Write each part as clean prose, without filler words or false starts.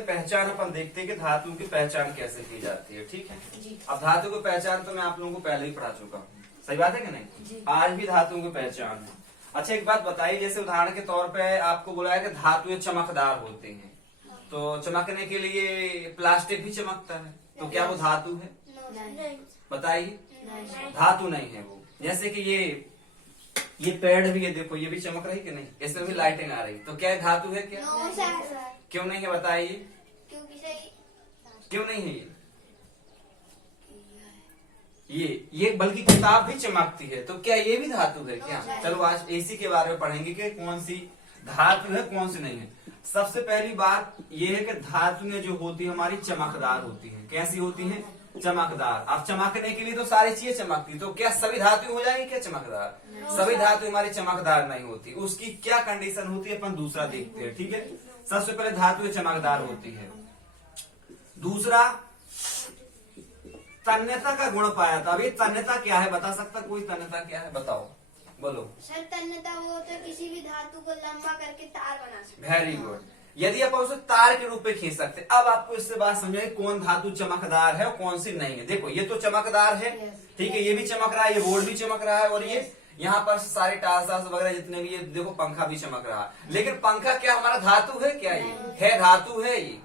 पहचान अपन देखते हैं कि धातु की पहचान कैसे की जाती है। ठीक है, अब धातु की पहचान तो मैं आप लोगों को पहले ही पढ़ा चुका हूँ, सही बात है कि नहीं। आज भी धातुओं की पहचान है। अच्छा एक बात बताइए, जैसे उदाहरण के तौर पे आपको बोला है कि धातुएं चमकदार होते हैं, तो चमकने के लिए प्लास्टिक भी चमकता है, तो क्या वो धातु है? बताइए, धातु नहीं है वो। जैसे कि ये पेड़ भी है, देखो ये भी चमक रही कि नहीं, इसमें भी लाइटिंग आ रही, तो क्या धातु है? क्या क्यों नहीं है बताइए, क्यों नहीं है ये बल्कि किताब भी चमकती है, तो क्या ये भी धातु है क्या? चलो आज इसी के बारे में पढ़ेंगे कि कौन सी धातु है कौन सी नहीं है। सबसे पहली बात ये है कि धातुएं जो होती है हमारी चमकदार होती हैं। कैसी होती हैं? चमकदार। अब चमकने के लिए तो सारी चीजें चमकती, तो क्या सभी धातु हो जाएंगी क्या चमकदार? सभी धातु हमारी चमकदार नहीं होती, उसकी क्या कंडीशन होती है अपन दूसरा देखते हैं। ठीक है, सबसे पहले धातु चमकदार होती है। दूसरा तन्यता का गुण पाया था। अभी तन्यता क्या है बता सकता कोई? तन्यता क्या है बताओ, बोलो सर। तन्यता वो होता है किसी भी धातु को लंबा करके तार बना सकते। Very good. यदि अपन उसे तार के रूप में खींच सकते। अब आपको इससे बात समझे कौन धातु चमकदार है और कौन सी नहीं है। देखो ये तो चमकदार है, ठीक है, ये भी चमक रहा है, ये बोर्ड भी चमक रहा है, और ये यहाँ पर सारे टार्स वगैरह जितने भी, ये देखो पंखा भी चमक रहा है। लेकिन पंखा क्या हमारा धातु है? क्या ये है धातु है? ये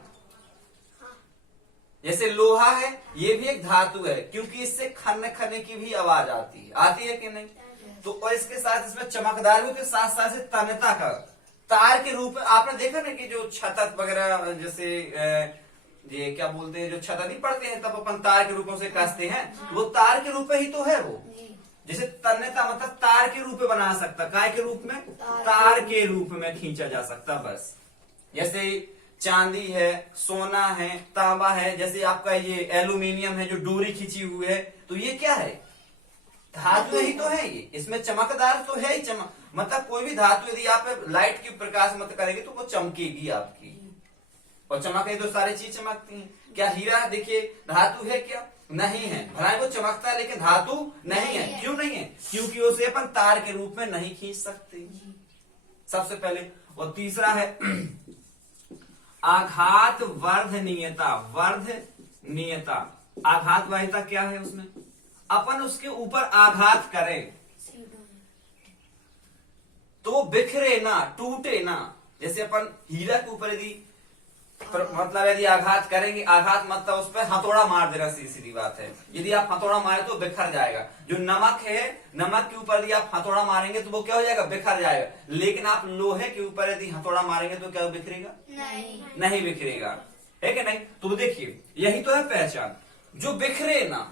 जैसे लोहा है, ये भी एक धातु है, क्योंकि इससे खन्ने खन्ने की भी आवाज आती है कि नहीं। तो और इसके साथ इसमें चमकदार भी, साथ साथ से तन्यता का तार के रूप में आपने देखा ना कि जो छतत वगैरह, जैसे ये क्या बोलते हैं, जो छतत नहीं पड़ते हैं तब अपन तार के रूपों से कसते हैं, वो तार के रूप में ही तो है वो। जैसे तन्यता मतलब तार के रूप में बना सकता, काय के रूप में? तार के रूप में खींचा जा सकता बस। जैसे चांदी है, सोना है, तांबा है, जैसे आपका ये एल्यूमिनियम है जो डोरी खींची हुई है, तो ये क्या है? धातु ही तो है ये। इसमें चमकदार तो है ही, चमक मतलब कोई भी धातु यदि आप लाइट की प्रकाश मत करेंगे तो वो चमकेगी आपकी, और चमके तो सारी चीज चमकती हैं। क्या हीरा देखिए धातु है क्या? नहीं है। भला वो चमकता है लेकिन धातु नहीं है। क्यों नहीं है? क्योंकि उसे अपन तार के रूप में नहीं खींच सकते, सबसे पहले। और तीसरा है आघात वर्धनीयता। वर्धनीयता, आघात वाहिता क्या है? उसमें अपन उसके ऊपर आघात करें तो बिखरे ना, टूटे ना। जैसे अपन हीरा के ऊपर यदि मतलब यदि आघात करेंगे, आघात मतलब उस पर हथौड़ा मार देना, सीधी बात है। यदि आप हथौड़ा मारे तो बिखर जाएगा। जो नमक है, नमक के ऊपर यदि आप हथौड़ा मारेंगे तो वो क्या हो जाएगा? बिखर जाएगा। लेकिन आप लोहे के ऊपर यदि हथौड़ा मारेंगे तो क्या बिखरेगा? नहीं बिखरेगा, है कि नहीं। तो देखिए यही तो है पहचान, जो बिखरे ना,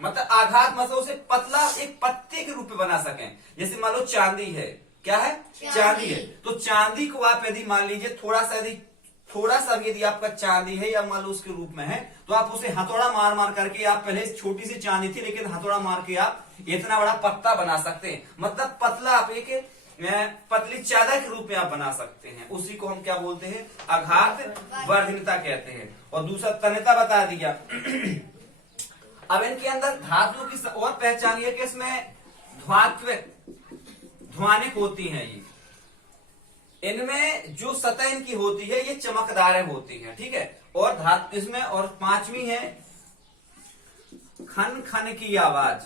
मतलब आघात मतलब उसे पतला एक पत्ते के रूप में बना सकें। जैसे मान लो चांदी है, क्या है? चांदी है। तो चांदी को आप यदि मान लीजिए थोड़ा सा यदि आपका चांदी है या मान लो उसके रूप में है, तो आप उसे हथौड़ा मार मार करके, आप पहले छोटी सी चांदी थी लेकिन हथौड़ा मार के आप इतना बड़ा पत्ता बना सकते हैं। मतलब पतला आप एक पतली चादर के रूप में आप बना सकते हैं। उसी को हम क्या बोलते हैं? आघात वर्धनीयता कहते हैं। और दूसरा तन्यता बता दिया। अब इनके अंदर धातुओं की और पहचान ये कि इसमें ध्वानिक होती हैं। ये इनमें जो सतह इनकी होती है ये चमकदार होती है, ठीक है। और धातु इसमें, और पांचवी है खन खन की आवाज।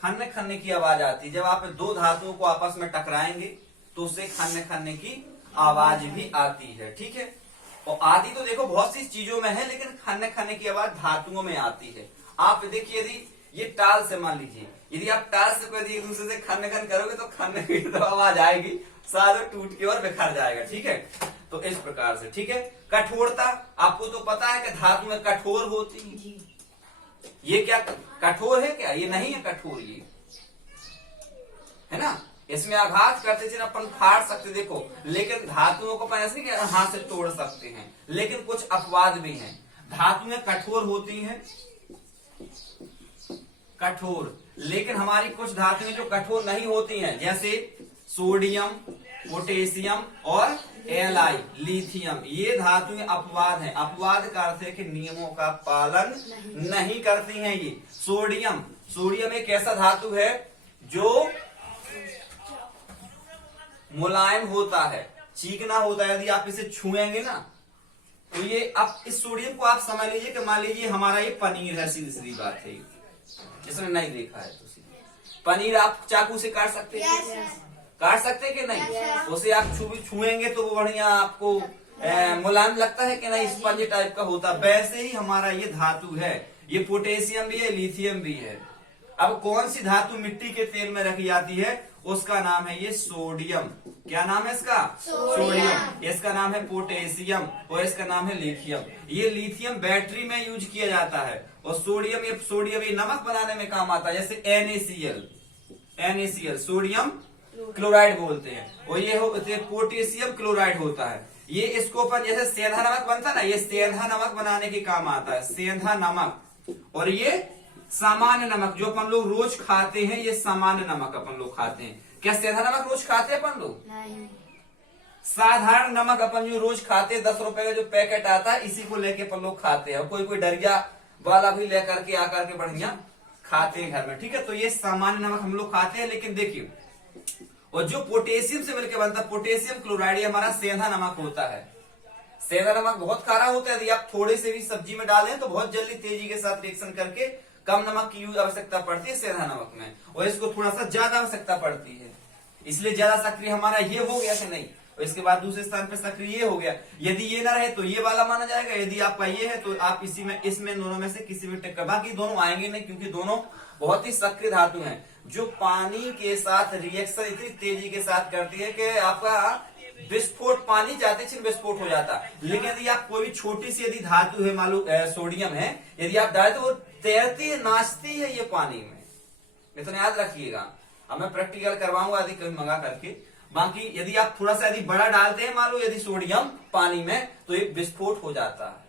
खन्ने खन्ने की आवाज आती है। जब आप दो धातुओं को आपस में टकराएंगे तो उससे खन्ने खन्ने की आवाज भी आती है, ठीक है। और आदि तो देखो बहुत सी चीजों में है, लेकिन खन्ने खन्ने की आवाज धातुओं में आती है। आप देखिए यदि ये टाल से मान लीजिए, यदि आप टाल से कोई एक दूसरे से खन्ने खन करोगे तो खन्ने की तो आवाज आएगी, साथ टूट के और बिखर जाएगा, ठीक है। तो इस प्रकार से, ठीक है। कठोरता, आपको तो पता है कि धातु में कठोर होती है। ये क्या कठोर है? क्या ये नहीं है कठोर, ये है ना। इसमें आघात करते थे अपन फाड़ सकते, देखो। लेकिन धातुओं को अपन ऐसे नहीं कि हाथ से तोड़ सकते हैं। लेकिन कुछ अपवाद भी हैं। धातुएं कठोर होती हैं, कठोर। लेकिन हमारी कुछ धातुएं जो कठोर नहीं होती हैं, जैसे सोडियम, पोटेशियम और एलाई, लिथियम, ये धातुएं अपवाद हैं। अपवाद का अर्थ है कि नियमों का पालन नहीं करती हैं ये। सोडियम एक ऐसा धातु है जो मुलायम होता है, चीकना होता है। यदि आप इसे छुएंगे ना तो ये अब इस सोडियम को आप समझ लीजिए कि मान लीजिए हमारा ये पनीर है, सीधी सीधी बात है, जिसने नहीं देखा है तो पनीर आप चाकू से काट सकते हैं, Yes, काट सकते हैं कि नहीं? Yes, उसे आप छुएंगे तो वो बढ़िया आपको मुलायम लगता है कि नहीं, स्पंज टाइप का होता। वैसे ही हमारा ये धातु है, ये पोटेशियम भी है, लिथियम भी है। अब कौन सी धातु मिट्टी के तेल में रखी जाती है, उसका नाम है ये सोडियम। क्या नाम है इसका? सोडियम। इसका नाम है पोटेशियम और इसका नाम है लिथियम। ये लिथियम बैटरी में यूज किया जाता है और सोडियम ये नमक बनाने में काम आता है, जैसे NaCl सोडियम क्लोराइड बोलते हैं, और ये पोटेशियम क्लोराइड होता है। ये इसको अपन जैसे सेंधा नमक बनता है ना, ये सेंधा नमक बनाने के काम आता है, सेंधा नमक। और ये सामान्य नमक जो अपन लोग रोज खाते हैं, ये सामान्य नमक अपन लोग खाते हैं। क्या सेंधा नमक रोज खाते हैं अपन लोग? नहीं। साधारण नमक अपन जो रोज खाते हैं, 10 रुपए का जो पैकेट आता है, इसी को लेके अपन लोग खाते हैं। कोई डरिया वाला भी लेकर के आकर के बढ़िया खाते हैं घर में, ठीक है। तो ये सामान्य नमक हम लोग खाते हैं। लेकिन देखिए, और जो पोटेशियम से मिलकर बनता है पोटेशियम क्लोराइड, ये हमारा सेंधा नमक होता है। सेंधा नमक बहुत खारा होता है, यदि आप थोड़े से भी सब्जी में डालें तो बहुत जल्दी तेजी के साथ रिएक्शन करके कम नमक की यूज आवश्यकता पड़ती है सेंधा नमक में, और इसको थोड़ा सा ज्यादा आवश्यकता पड़ती है, इसलिए ज्यादा सक्रिय हमारा ये हो गया कि नहीं। और इसके बाद दूसरे स्थान पे सक्रिय ये हो गया। यदि ये ना रहे तो ये वाला माना जाएगा, यदि आपका ये है तो आप इसमें दोनों में से किसी भी टिक, बाकी दोनों आएंगे नहीं, क्योंकि दोनों बहुत ही सक्रिय धातु हैं जो पानी के साथ रिएक्शन इतनी तेजी के साथ करती है कि आपका विस्फोट, पानी जाते क्षण विस्फोट हो जाता। लेकिन यदि आप कोई भी छोटी सी यदि धातु है, मालूम सोडियम है, यदि आप डालें तो वो तैरती है, नाचती है ये पानी में, इतना याद रखिएगा। अब मैं प्रैक्टिकल करवाऊंगा यदि कभी मंगा करके। बाकी यदि आप थोड़ा सा यदि बड़ा डालते हैं, मान लो यदि सोडियम पानी में, तो ये विस्फोट हो जाता है,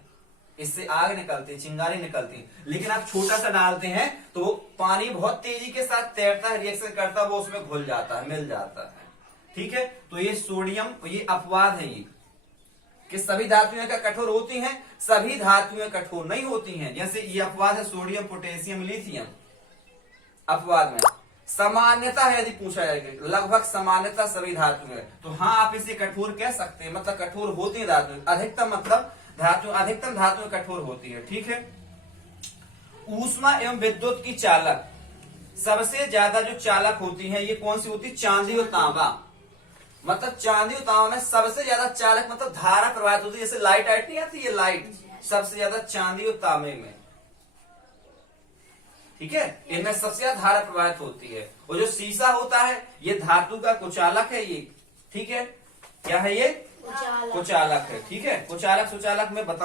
इससे आग निकलती है, चिंगारी निकलती है। लेकिन आप छोटा सा डालते हैं तो वो पानी बहुत तेजी के साथ तैरता है, रिएक्शन करता है, वो उसमें घुल जाता है, मिल जाता है, ठीक है। तो ये सोडियम, ये अपवाद है ये कि सभी धातुएं का कठोर होती हैं, सभी धातुएं कठोर नहीं होती हैं। जैसे ये अपवाद है सोडियम, पोटेशियम, लिथियम, अपवाद में सामान्यता है। यदि पूछा जाएगा लगभग सामान्यता सभी धातुएं, तो हाँ आप इसे कठोर कह सकते हैं, मतलब कठोर होती है धातु, अधिकतम मतलब अधिकतम धातुएं कठोर होती है, ठीक है। ऊष्मा एवं विद्युत की चालक, सबसे ज्यादा जो चालक होती है ये कौन सी होती है? चांदी और तांबा। मतलब चांदी और तांबा में सबसे ज्यादा चालक, मतलब धारा प्रवाहित होती है। जैसे लाइट नहीं आती, ये लाइट सबसे ज्यादा चांदी और तांबे में, ठीक है, इनमें सबसे ज्यादा धारा प्रवाहित होती है। और जो शीशा होता है ये धातु का कुचालक है ये, ठीक है। क्या है ये? कुचालक है, ठीक है। कुचालक सुचालक में बता